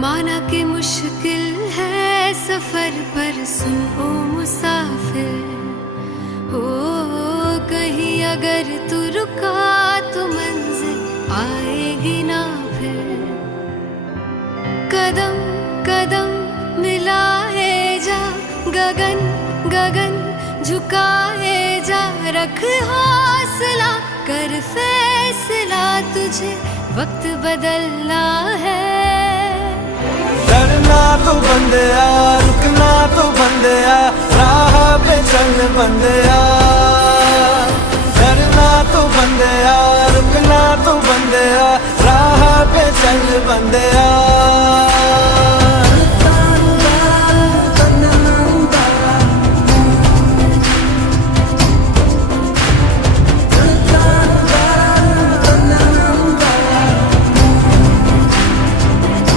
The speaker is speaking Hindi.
माना कि मुश्किल है सफर पर सुन ओ मुसाफिर, हो कहीं अगर तू रुका तो मंजिल आएगी ना फिर। कदम कदम मिलाए जा, गगन गगन झुकाए जा, रख हौसला कर फैसला, तुझे वक्त बदलना है। डरना तो बंदिया, रुकना तो बंदिया, राह पे चल बंदिया। डरना तो बंदिया, रुकना तो बंदिया, राह पे चल बंदिया।